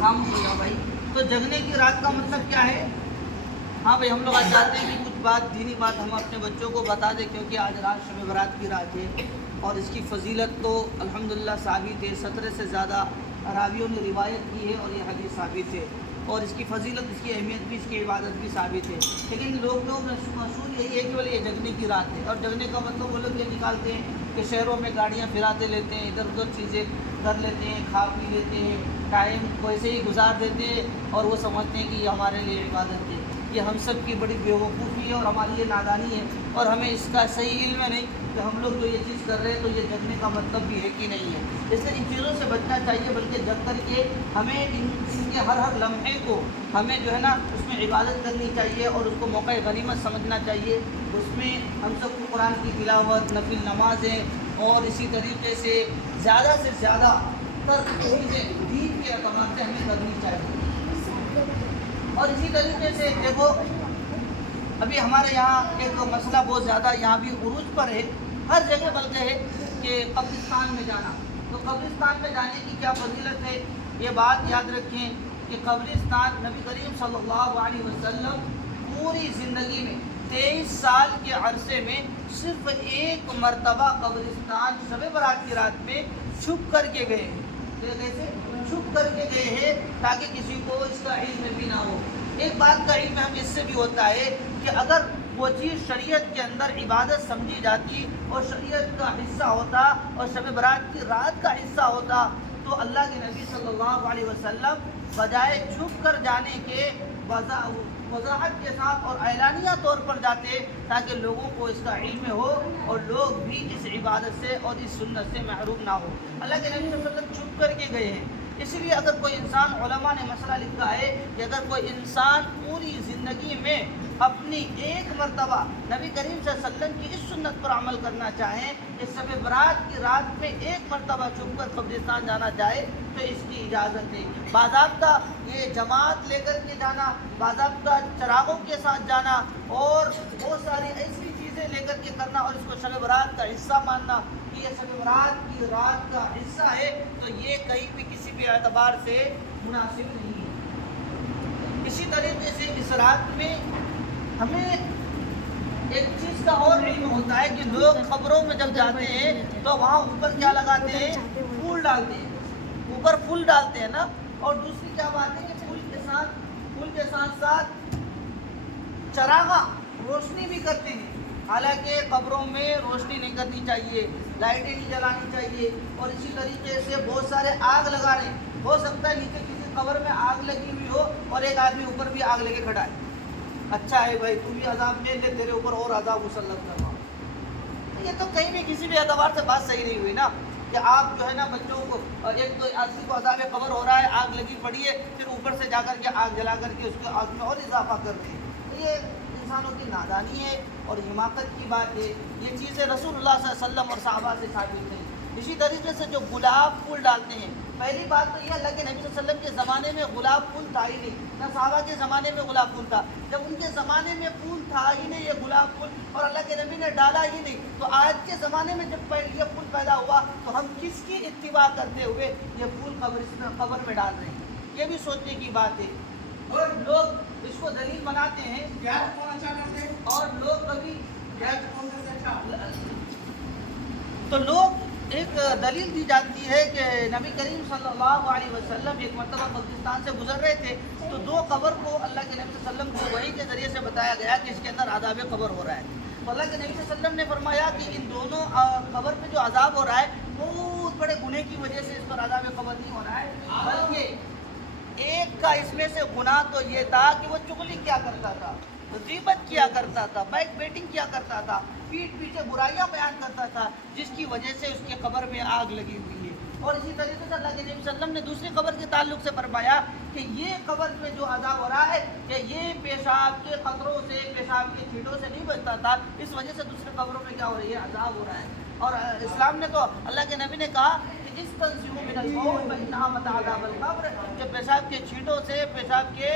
خاموش ہو جاؤ بھائی. تو جگنے کی رات کا مطلب کیا ہے؟ ہاں بھائی ہم لوگ آج چاہتے ہیں کہ کچھ بات دینی بات ہم اپنے بچوں کو بتا دیں، کیونکہ آج رات شب برات کی رات ہے اور اس کی فضیلت تو الحمدللہ ثابت ہے. 17 سے زیادہ راویوں نے روایت کی ہے اور یہ حدیث ثابت ہے، اور اس کی فضیلت، اس کی اہمیت بھی، اس کی عبادت بھی ثابت ہے. لیکن لوگوں میں مشہور یہی ہے کہ بولے یہ جگنے کی رات ہے، اور جگنے کا مطلب وہ لوگ یہ نکالتے ہیں کہ شہروں میں گاڑیاں پھراتے لیتے ہیں، ادھر ادھر چیزیں کر لیتے ہیں، کھا پی لیتے ہیں، ٹائم ویسے ہی گزار دیتے ہیں اور وہ سمجھتے ہیں کہ یہ ہمارے لیے عبادت ہے. یہ ہم سب کی بڑی بیوقوفی ہے اور ہماری یہ نادانی ہے، اور ہمیں اس کا صحیح علم ہے نہیں کہ ہم لوگ جو یہ چیز کر رہے ہیں تو یہ جگنے کا مطلب بھی ہے کہ نہیں ہے. اس لیے ان چیزوں سے بچنا چاہیے، بلکہ جگ کر کے ہمیں ان کے ہر لمحے کو ہمیں جو ہے نا اس میں عبادت کرنی چاہیے اور اس کو موقع غنیمت سمجھنا چاہیے. اس میں ہم سب کو قرآن کی تلاوت، نفل نمازیں اور اسی طریقے سے زیادہ تر چیزیں دین کے اعتبار سے ہمیں کرنی چاہیے. اور اسی طریقے سے دیکھو ابھی ہمارے یہاں ایک مسئلہ بہت زیادہ یہاں بھی عروج پر ہے، ہر جگہ بلکہ ہے کہ قبرستان میں جانا. تو قبرستان میں جانے کی کیا فضیلت ہے؟ یہ بات یاد رکھیں کہ قبرستان نبی کریم صلی اللہ علیہ وسلم پوری زندگی میں 23 سال کے عرصے میں صرف ایک مرتبہ قبرستان شب برات کی رات میں چھپ کر کے گئے ہیں. کیسے چھپ کر کے گئے ہیں؟ تاکہ کسی کو اس کا علم بھی نہ ہو. ایک بات کا علم ہمیں اس سے بھی ہوتا ہے کہ اگر وہ چیز شریعت کے اندر عبادت سمجھی جاتی اور شریعت کا حصہ ہوتا اور شب برات کی رات کا حصہ ہوتا تو اللہ کے نبی صلی اللہ علیہ وسلم بجائے چھپ کر جانے کے وضاحت کے ساتھ اور اعلانیہ طور پر جاتے تاکہ لوگوں کو اس کا علم ہو اور لوگ بھی اس عبادت سے اور اس سنت سے محروم نہ ہو. اللہ کے نبی صلی اللہ علیہ وسلم چھپ کر کے گئے ہیں. اسی لیے اگر کوئی انسان، علماء نے مسئلہ لکھا ہے کہ اگر کوئی انسان پوری زندگی میں اپنی ایک مرتبہ نبی کریم صلی اللہ علیہ وسلم کی اس سنت پر عمل کرنا چاہیں کہ شب برات کی رات میں ایک مرتبہ چھپ کر قبرستان جانا چاہے تو اس کی اجازت ہے. باضابطہ یہ جماعت لے کر کے جانا، باضابطہ چراغوں کے ساتھ جانا اور بہت ساری ایسی چیزیں لے کر کے کرنا اور اس کو شب برات کا حصہ ماننا کہ یہ شب برات کی رات کا حصہ ہے، تو یہ کہیں بھی کسی بھی اعتبار سے مناسب نہیں ہے. اسی طریقے سے اس رات میں ہمیں ایک چیز کا اور علم ہوتا ہے کہ لوگ قبروں میں جب جاتے ہیں تو وہاں اوپر کیا لگاتے ہیں؟ پھول ڈالتے ہیں. اوپر پھول ڈالتے ہیں نا. اور دوسری کیا بات ہے کہ پھول کے ساتھ چراغاں روشنی بھی کرتے ہیں. حالانکہ قبروں میں روشنی نہیں کرنی چاہیے، لائٹیں نہیں جلانی چاہیے. اور اسی طریقے سے بہت سارے آگ لگا رہے ہیں. ہو سکتا ہے نیچے کسی قبر میں آگ لگی ہوئی ہو اور ایک آدمی اوپر بھی آگ لے کے کھڑا ہے. اچھا ہے بھائی تو بھی عذاب لے لے، تیرے اوپر اور عذاب مسلط کرنا. یہ تو کہیں بھی کسی بھی اعتبار سے بات صحیح نہیں ہوئی نا کہ آپ جو ہے نا بچوں کو، ایک تو آدمی کو عذاب قبر ہو رہا ہے، آگ لگی پڑی ہے، پھر اوپر سے جا کر کے آگ جلا کر کے اس کے آگ میں اور اضافہ کر رہے ہیں. یہ انسانوں کی نادانی ہے اور حماقت کی بات ہے. یہ چیزیں رسول اللہ صلی اللہ علیہ وسلم اور صحابہ سے ثابت نہیں. اسی طریقے سے جو گلاب پھول ڈالتے ہیں، پہلی بات تو یہ اللہ کے نبی صلی اللہ علیہ وسلم کے زمانے میں گلاب پھول تھا ہی نہیں، نہ صحابہ کے زمانے میں گلاب پھول تھا. جب ان کے زمانے میں پھول تھا ہی نہیں یہ گلاب پھول اور اللہ کے نبی نے ڈالا ہی نہیں، تو آج کے زمانے میں جب یہ پھول پیدا ہوا تو ہم کس کی اتباع کرتے ہوئے یہ پھول قبر میں ڈال رہے ہیں؟ یہ بھی سوچنے کی بات ہے. اور لوگ اس کو دلیل بناتے ہیں اور لوگ کبھی تو لوگ ایک دلیل دی جاتی ہے کہ نبی کریم صلی اللہ علیہ وسلم ایک مرتبہ قبرستان سے گزر رہے تھے تو دو قبر کو اللہ کے نبی صلی اللہ علیہ وسلم کو وحی کے ذریعے سے بتایا گیا کہ اس کے اندر عذاب قبر ہو رہا ہے. تو اللہ کے نبی صلی اللہ علیہ وسلم نے فرمایا کہ ان دونوں قبر پہ جو عذاب ہو رہا ہے بہت بڑے گناہ کی وجہ سے اس پر عذاب قبر نہیں ہو رہا ہے، بلکہ ایک کا اس میں سے گناہ تو یہ تھا کہ وہ چغلی کیا کرتا تھا، غیبت کیا کرتا تھا، بیک بیٹنگ کیا کرتا تھا، پیٹھ پیچھے برائیاں بیان کرتا تھا، جس کی وجہ سے اس کے قبر میں آگ لگی ہوئی ہے. اور اسی طریقے سے اللہ کے نبی صلی اللہ علیہ وسلم نے دوسری قبر کے تعلق سے فرمایا کہ یہ قبر میں جو عذاب ہو رہا ہے کہ یہ پیشاب کے قطروں سے، پیشاب کے چھینٹوں سے نہیں بچتا تھا، اس وجہ سے دوسرے قبروں میں کیا ہو رہی ہے؟ عذاب ہو رہا ہے. اور اسلام نے تو اللہ کے نبی نے کہا کہ استنزہوا من البول فإنها متاع عذاب القبر، جو پیشاب کے چھینٹوں سے، پیشاب کے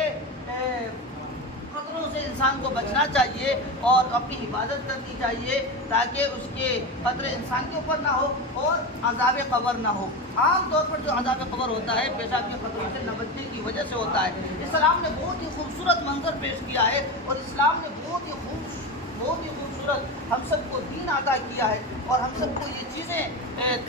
خطروں سے انسان کو بچنا چاہیے اور اپنی حفاظت کرنی چاہیے تاکہ اس کے خطرے انسان کے اوپر نہ ہو اور عذاب قبر نہ ہو. عام طور پر جو عذاب قبر ہوتا ہے پیشاب کے خطروں سے نہ بچنے کی وجہ سے ہوتا ہے۔ اسلام نے بہت ہی خوبصورت منظر پیش کیا ہے اور اسلام نے بہت ہی خوبصورت ہم سب کو دین عطا کیا ہے اور ہم سب کو یہ چیزیں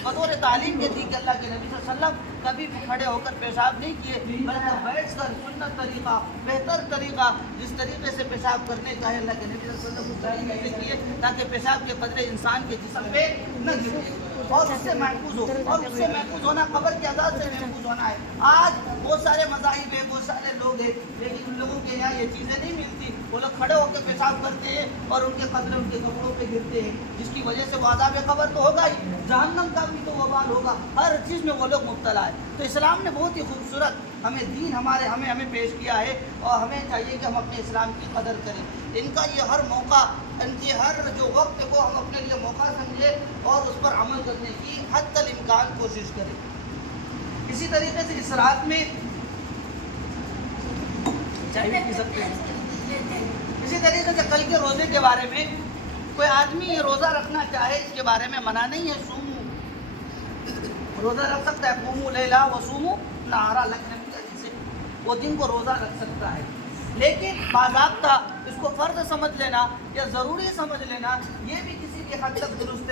بطور تعلیم کے دی کہ اللہ کے نبی صلی اللہ علیہ وسلم کبھی بھی کھڑے ہو کر پیشاب نہیں کیے، بلکہ بیٹھ کر سنت طریقہ، بہتر طریقہ جس طریقے سے پیشاب کرنے کا ہے اللہ کے نبی صلی اللہ علیہ وسلم اس طریقے سے کیے تاکہ پیشاب کے قطرے انسان کے جسم پہ نہ گرے اور اس سے محفوظ ہو، اور اس سے محفوظ ہونا قبر کے عذاب سے محفوظ ہونا ہے۔ آج بہت سارے مذاہب ہیں، بہت سارے لوگ ہیں، لیکن ان لوگوں کے یہاں یہ چیزیں نہیں ملتی، وہ لوگ کھڑے ہو کے پیشاب کرتے ہیں اور ان کے قطرے ان کے کپڑوں پہ گرتے ہیں، جس کی وجہ سے وہ عذاب قبر تو ہوگا ہی، جہنم کا بھی تو وبال ہوگا، ہر چیز میں وہ لوگ مبتلا ہے۔ تو اسلام نے بہت ہی خوبصورت ہمیں دین ہمیں پیش کیا ہے اور ہمیں چاہیے کہ ہم اپنے اسلام کی قدر کریں۔ ان کا یہ ہر موقع، ان کی ہر جو وقت کو ہم اپنے لیے موقع سمجھے اور اس پر عمل کرنے کی حد الامکان کوشش کریں۔ اسی طریقے سے اس رات میں چائے پی سکتے ہیں۔ اسی طریقے سے کل کے روزے کے بارے میں کوئی آدمی یہ روزہ رکھنا چاہے اس کے بارے میں منع نہیں ہے، سومو روزہ رکھ سکتا ہے، قوموا لیلا وصوموا نہارا لکھنے سے وہ دن کو روزہ رکھ سکتا ہے، لیکن باضابطہ اس کو فرض سمجھ لینا یا ضروری سمجھ لینا یہ بھی کسی بھی حد تک درست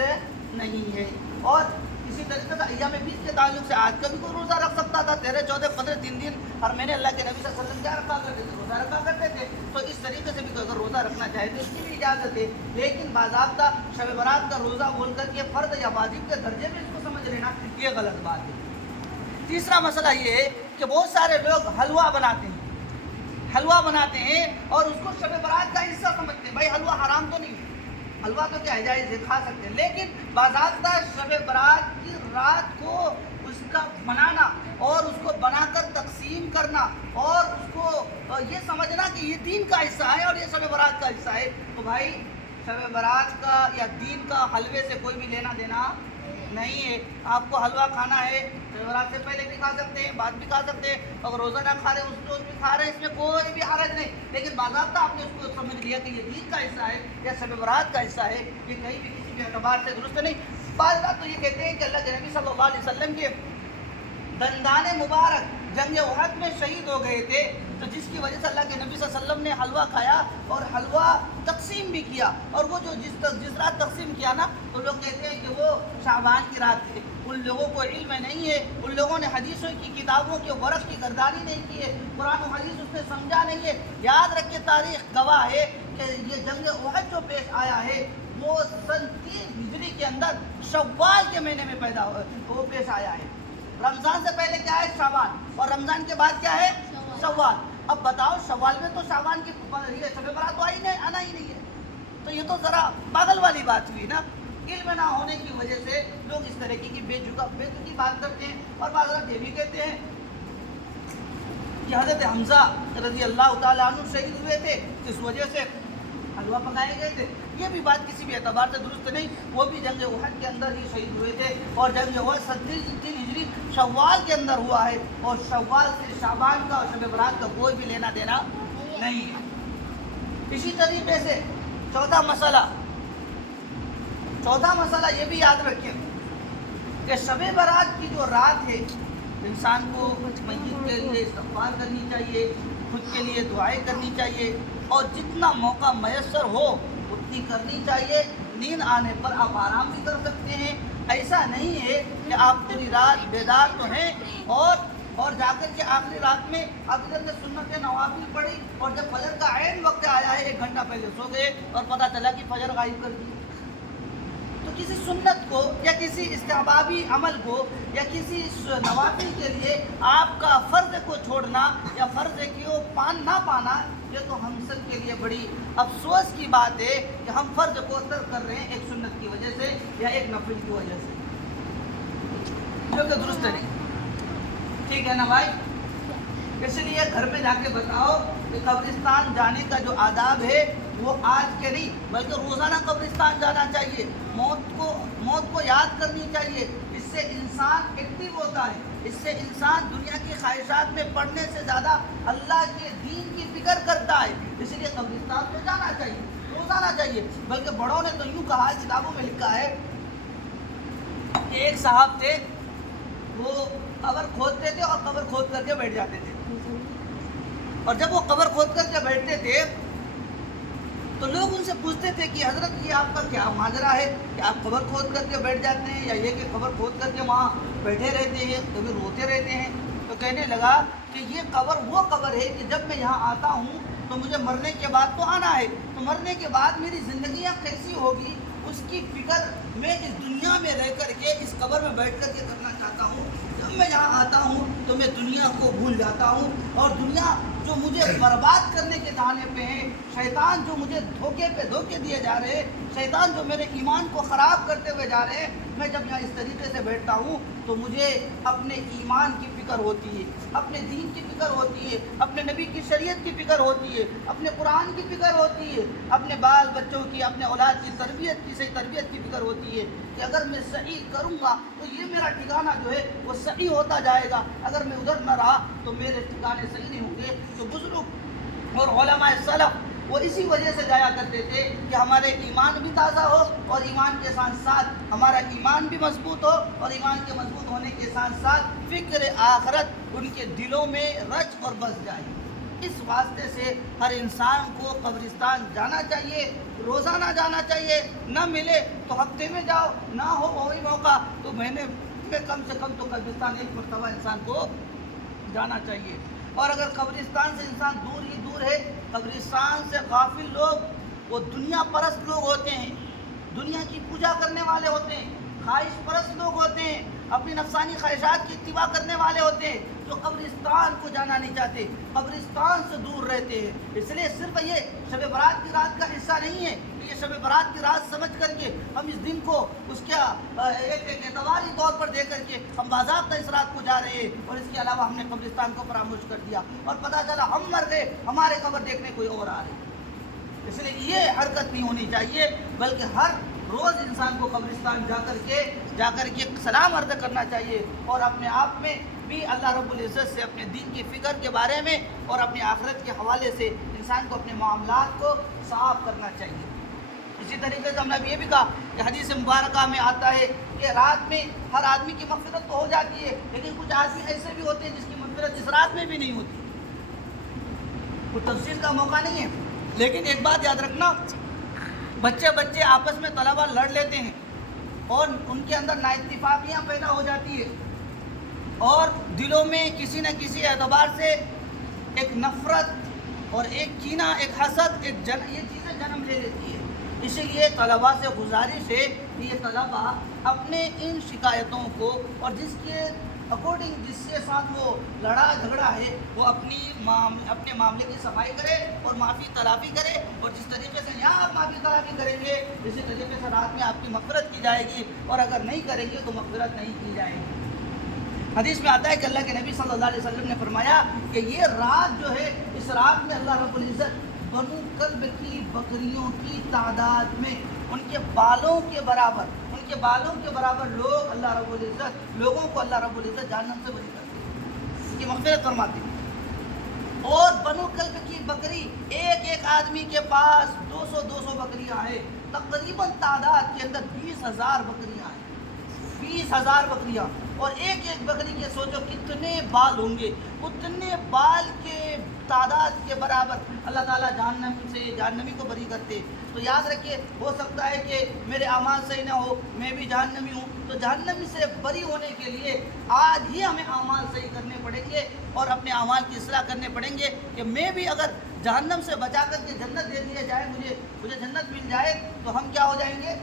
نہیں ہے۔ اور اسی طریقے سے ایام بیت کے تعلق سے آج کا بھی کوئی روزہ رکھ سکتا تھا، 13، 14، 15 3 دن ہر مہینے اللہ کے نبی صلی اللہ علیہ وسلم کیا رکھا کرتے تھے؟ روزہ رکھا کرتے تھے۔ تو اس طریقے سے بھی اگر روزہ رکھنا چاہے تو اس کی بھی اجازت ہے، لیکن باضابطہ شب برات کا روزہ بول کر کے فرض یا واجب کے درجے میں اس کو سمجھ لینا یہ غلط بات ہے۔ تیسرا مسئلہ یہ ہے کہ بہت سارے لوگ حلوہ بناتے ہیں اور اس کو شب برات کا حصہ سمجھتے ہیں۔ بھائی حلوہ حرام تو نہیں ہے، حلوہ تو کیا جائز ہے، کھا سکتے ہیں، لیکن باضابطہ شب برات کی رات کو اس کا بنانا اور اس کو بنا کر تقسیم کرنا اور اس کو یہ سمجھنا کہ یہ دین کا حصہ ہے اور یہ شب برات کا حصہ ہے، تو بھائی شب برات کا یا دین کا حلوے سے کوئی بھی لینا دینا نہیں ہے۔ آپ کو حلوہ کھانا ہے، شب برات سے پہلے بھی کھا سکتے ہیں، بعد بھی کھا سکتے ہیں، اگر روزہ نہ کھا رہے اس روز بھی کھا رہے ہیں، اس میں کوئی بھی حرج نہیں، لیکن باضابطہ آپ نے اس کو سمجھ لیا کہ یہ دین کا حصہ ہے یا شب برات کا حصہ ہے، یہ کہیں بھی کسی بھی اعتبار سے درست نہیں۔ بعض بات تو یہ کہتے ہیں کہ اللہ کے نبی صلی اللہ علیہ وسلم کے دندان مبارک جنگ احد میں شہید ہو گئے تھے، تو جس کی وجہ سے اللہ کے نبی صلی اللہ علیہ وسلم نے حلوہ کھایا اور حلوہ تقسیم بھی کیا، اور وہ جو جس رات تقسیم کیا نا تو لوگ کہتے ہیں کہ وہ شعبان کی رات تھی۔ ان لوگوں کو علم نہیں ہے، ان لوگوں نے حدیثوں کی کتابوں کے ورق کی گردانی نہیں کی ہے، قرآن و حدیث اس نے سمجھا نہیں ہے۔ یاد رکھے تاریخ گواہ ہے کہ یہ جنگ احد جو پیش آیا ہے وہ سن 3 ہجری کے اندر شوال کے مہینے میں وہ پیش آیا ہے۔ رمضان سے پہلے کیا ہے؟ شعبان، اور رمضان کے بعد کیا ہے؟ شوال۔ اب بتاؤ شوال میں تو شعبان کی شب برات تو آنا ہی نہیں ہے، تو یہ تو ذرا پاگل والی بات ہوئی نا۔ علم نہ ہونے کی وجہ سے لوگ اس طریقے کی بے تکی بات کرتے ہیں، اور بعض یہ بھی کہتے ہیں کہ حضرت حمزہ رضی اللہ تعالیٰ عنہ شہید ہوئے تھے اس وجہ سے حلوہ پکائے گئے تھے، یہ بھی بات کسی بھی اعتبار سے درست نہیں، وہ بھی جنگ احد کے اندر ہی شہید ہوئے تھے، اور جنگ احد 3 ہجری شوال کے اندر ہوا ہے، اور شوال سے شعبان کا اور شب برات کا کوئی بھی لینا دینا نہیں ہے۔ اسی طریقے سے چوتھا مسئلہ یہ بھی یاد رکھیں کہ شب برات کی جو رات ہے انسان کو میت کے لیے استغفار کرنی چاہیے، خود کے لیے دعائیں کرنی چاہیے، اور جتنا موقع میسر ہو اتنی کرنی چاہیے۔ نیند آنے پر آپ آرام بھی کر سکتے ہیں، ایسا نہیں ہے کہ آپ پوری رات بیدار تو ہیں اور جا کر کے آخری رات میں آپ ادھر سے سنت نوافل پڑھی اور جب فجر کا عین وقت آیا ہے 1 گھنٹہ پہلے سو گئے اور پتہ چلا کہ فجر غائب کر دی۔ تو کسی سنت کو یا کسی استحبابی عمل کو یا کسی نوافل کے لیے آپ کا فرض کو چھوڑنا یا فرض کی نہ پانا، یہ تو ہم سب کے لیے بڑی افسوس کی بات ہے کہ ہم فرض کو ترک کر رہے ہیں ایک سنت کی وجہ سے یا ایک نفل کی وجہ سے، جو کہ درست نہیں۔ ٹھیک ہے نا بھائی؟ اس لیے گھر میں جا کے بتاؤ کہ قبرستان جانے کا جو آداب ہے وہ آج کے نہیں بلکہ روزانہ قبرستان جانا چاہیے، موت کو یاد کرنی چاہیے، اس سے انسان ایکٹیو ہوتا ہے، اس سے انسان دنیا کی خواہشات میں پڑنے سے زیادہ اللہ کے دین کی فکر کرتا ہے، اس لیے قبرستان میں جانا چاہیے، روزانہ چاہیے۔ بلکہ بڑوں نے تو یوں کہا ہے، کتابوں میں لکھا ہے کہ ایک صاحب تھے، وہ قبر کھودتے تھے اور قبر کھود کر کے بیٹھ جاتے تھے، اور جب وہ قبر کھود کر کے بیٹھتے تھے تو لوگ ان سے پوچھتے تھے کہ حضرت یہ آپ کا کیا ماجرا ہے کہ آپ قبر کھود کر کے بیٹھ جاتے ہیں، یا یہ کہ قبر کھود کر کے وہاں بیٹھے رہتے ہیں، کبھی روتے رہتے ہیں؟ تو کہنے لگا کہ یہ قبر وہ قبر ہے کہ جب میں یہاں آتا ہوں تو مجھے مرنے کے بعد تو آنا ہے، تو مرنے کے بعد میری زندگیاں کیسی ہوگی اس کی فکر میں اس دنیا میں رہ کر کے اس قبر میں بیٹھ کر کے کرنا چاہتا ہوں۔ جب میں یہاں آتا ہوں تو میں دنیا کو بھول جاتا ہوں، اور دنیا جو مجھے برباد کرنے کے دہانے پہ ہے، شیطان جو مجھے دھوکے پہ دھوکے دیے جا رہے ہیں، شیطان جو میرے ایمان کو خراب کرتے ہوئے جا رہے ہیں، میں جب یہاں اس طریقے سے بیٹھتا ہوں تو مجھے اپنے ایمان کی فکر ہوتی ہے، اپنے دین کی فکر ہوتی ہے، اپنے نبی کی شریعت کی فکر ہوتی ہے، اپنے قرآن کی فکر ہوتی ہے، اپنے بال بچوں کی، اپنے اولاد کی تربیت کی، صحیح تربیت کی فکر ہوتی ہے کہ اگر میں صحیح کروں گا تو یہ میرا ٹھکانہ جو ہے وہ صحیح ہوتا جائے گا، اگر میں ادھر نہ رہا تو میرے ٹھکانے صحیح نہیں ہوں گے۔ تو بزرگ اور علماء سلف وہ اسی وجہ سے جایا کرتے تھے کہ ہمارے ایمان بھی تازہ ہو، اور ایمان کے ساتھ ساتھ ہمارا ایمان بھی مضبوط ہو، اور ایمان کے مضبوط ہونے کے ساتھ ساتھ فکر آخرت ان کے دلوں میں رچ اور بس جائے۔ اس واسطے سے ہر انسان کو قبرستان جانا چاہیے، روزانہ جانا چاہیے، نہ ملے تو ہفتے میں جاؤ، نہ ہو وہی موقع تو مہینے میں کم سے کم تو قبرستان ایک مرتبہ انسان کو جانا چاہیے۔ اور اگر قبرستان سے انسان دور ہی دور ہے، قبرستان سے غافل لوگ وہ دنیا پرست لوگ ہوتے ہیں، دنیا کی پوجا کرنے والے ہوتے ہیں، خواہش پرست لوگ ہوتے ہیں، اپنی نفسانی خواہشات کی اتباع کرنے والے ہوتے ہیں، جو قبرستان کو جانا نہیں چاہتے، قبرستان سے دور رہتے ہیں۔ اس لیے صرف یہ شب برات کی رات کا حصہ نہیں ہے کہ یہ شب برات کی رات سمجھ کر کے ہم اس دن کو اس کا ایک اعتباری طور پر دے کر کے ہم باضابطہ اس رات کو جا رہے ہیں، اور اس کے علاوہ ہم نے قبرستان کو فراموش کر دیا اور پتہ چلا ہم مر گئے، ہمارے قبر دیکھنے کوئی اور آ رہے۔ اس لیے یہ حرکت نہیں ہونی چاہیے، بلکہ ہر روز انسان کو قبرستان جا کر کے سلام عرض کرنا چاہیے، اور اپنے آپ میں بھی اللہ رب العزت سے اپنے دین کی فکر کے بارے میں اور اپنی آخرت کے حوالے سے انسان کو اپنے معاملات کو صاف کرنا چاہیے۔ اسی طریقے سے ہم نے ابھی یہ بھی کہا کہ حدیث مبارکہ میں آتا ہے کہ رات میں ہر آدمی کی مغفرت تو ہو جاتی ہے، لیکن کچھ آدمی ایسے بھی ہوتے ہیں جس کی مغفرت اس رات میں بھی نہیں ہوتی۔ کوئی تفصیل کا موقع نہیں ہے، لیکن ایک بات یاد رکھنا، بچے آپس میں طلبہ لڑ لیتے ہیں اور ان کے اندر نااتفاقیاں پیدا ہو جاتی ہے، اور دلوں میں کسی نہ کسی اعتبار سے ایک نفرت اور ایک کینہ، ایک حسد، یہ چیزیں جنم لے لیتی ہے۔ اسی لیے طلباء سے گزارش ہے کہ یہ طلباء اپنے ان شکایتوں کو اور جس کے اکارڈنگ جس کے ساتھ وہ لڑا جھگڑا ہے وہ اپنے معاملے کی صفائی کرے اور معافی تلافی کرے، اور جس طریقے سے یہاں آپ معافی تلافی کریں گے اسی طریقے سے رات میں آپ کی مغفرت کی جائے گی، اور اگر نہیں کریں گے تو مغفرت نہیں کی جائے گی۔ حدیث میں آتا ہے کہ اللہ کے نبی صلی اللہ علیہ وسلم نے فرمایا کہ یہ رات جو ہے، اس رات میں اللہ رب العزت بنو کلب کی بکریوں کی تعداد میں ان کے بالوں کے برابر لوگ اللہ رب العزت لوگوں کو اللہ رب العزت جہنم سے بری کرتے ہیں، ان کی مغفرت فرماتے ہیں۔ اور بنو کلب کی بکری ایک آدمی کے پاس 200 بکریاں ہیں، تقریباً تعداد کے اندر 20,000 بکریاں ہیں، 20,000 بکریاں، اور ایک بکری کے سوچو کتنے بال ہوں گے، اتنے بال کے تعداد کے برابر اللہ تعالیٰ جہنمی کو بری کرتے۔ تو یاد رکھیے، ہو سکتا ہے کہ میرے اعمال صحیح نہ ہو، میں بھی جہنمی ہوں، تو جہنمی سے بری ہونے کے لیے آج ہی ہمیں اعمال صحیح کرنے پڑیں گے اور اپنے اعمال کی اصلاح کرنے پڑیں گے کہ میں بھی اگر جہنم سے بچا کر کے جنت دے دیا جائے، مجھے جنت مل جائے تو ہم کیا ہو جائیں گے؟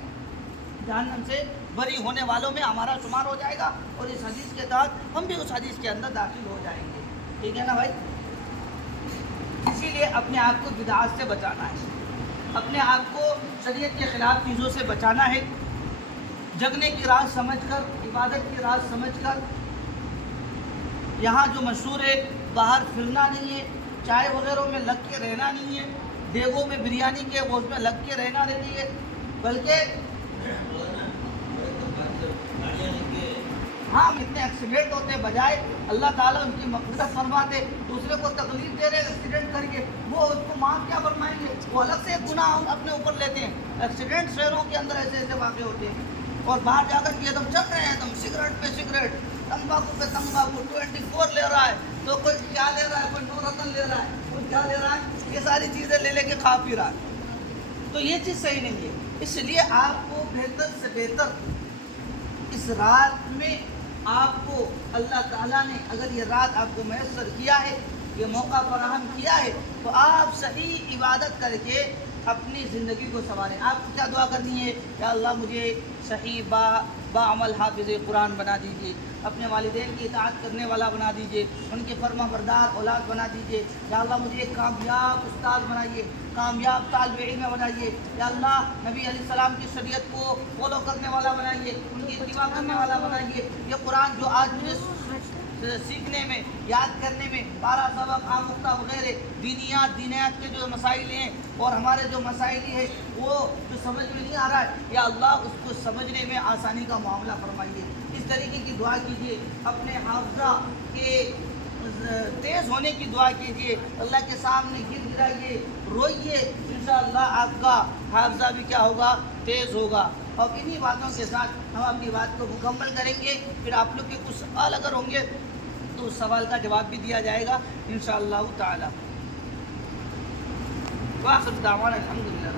جہنم سے بری ہونے والوں میں ہمارا شمار ہو جائے گا، اور اس حدیث کے تحت ہم بھی اس حدیث کے اندر داخل ہو جائیں گے۔ ٹھیک ہے نا بھائی؟ اسی لیے اپنے آپ کو بدعات سے بچانا ہے، اپنے آپ کو شریعت کے خلاف چیزوں سے بچانا ہے، جگنے کی راز سمجھ کر، عبادت کی راز سمجھ کر۔ یہاں جو مشہور ہے، باہر پھرنا نہیں ہے، چائے وغیرہ میں لگ کے رہنا نہیں ہے، دیگوں میں بریانی کے وہ اس میں لگ کے رہنا نہیں ہے، بلکہ ہاں اتنے ایکسیڈنٹ ہوتے ہیں، بجائے اللہ تعالیٰ ان کی مغفرت فرماتے، دوسرے کو تکلیف دے رہے ایکسیڈنٹ کر کے، وہ اس کو معاف کیا فرمائیں گے؟ وہ الگ سے ایک گناہ اپنے اوپر لیتے ہیں۔ ایکسیڈنٹ شہروں کے اندر ایسے واقع ہوتے ہیں، اور باہر جا کر کے ایک چل رہے ہیں، سگریٹ پہ سگریٹ، تمباکو پہ تمباکو، 24 لے رہا ہے، تو کوئی کیا لے رہا ہے، کوئی نورتن لے رہا ہے، کیا لے رہا ہے؟ یہ ساری چیزیں لے کے کھا پی رہا ہے، تو یہ چیز صحیح نہیں ہے۔ اس لیے آپ کو بہتر سے بہتر اس رات میں آپ کو اللہ تعالیٰ نے اگر یہ رات آپ کو میسر کیا ہے، یہ موقع فراہم کیا ہے، تو آپ صحیح عبادت کر کے اپنی زندگی کو سنواریں۔ آپ کو کیا دعا کرنی ہے؟ یا اللہ مجھے صحیح باعمل حافظ قرآن بنا دیجیے، اپنے والدین کی اطاعت کرنے والا بنا دیجیے، ان کے فرما بردار اولاد بنا دیجیے۔ یا اللہ مجھے ایک کامیاب استاد بنائیے، کامیاب طالب علم بنائیے۔ یا اللہ نبی علیہ السلام کی شریعت کو فالو کرنے والا بنائیے، ان کی اتباع کرنے والا بنائیے۔ یہ قرآن جو آج مجھے سیکھنے میں، یاد کرنے میں، پارا سبق آموختہ وغیرہ دینیات کے جو مسائل ہیں اور ہمارے جو مسائل ہیں وہ جو سمجھ میں نہیں آ رہا ہے، یا اللہ اس کو سمجھنے میں آسانی کا معاملہ فرمائیے۔ اس طریقے کی دعا کیجیے، اپنے حافظہ کے تیز ہونے کی دعا کیجیے، اللہ کے سامنے گر گرائیے، روئیے، انشاءاللہ آپ کا حافظہ بھی کیا ہوگا؟ تیز ہوگا۔ اور انہی باتوں کے ساتھ ہم اپنی بات کو مکمل کریں گے، پھر آپ لوگ کے کچھ سوال اگر ہوں گے تو اس سوال کا جواب بھی دیا جائے گا انشاءاللہ تعالی۔ وآخر دعوانا الحمدللہ۔